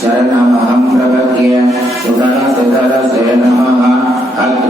शरणमहं प्रपद्ये सुतरसुतरसे नमः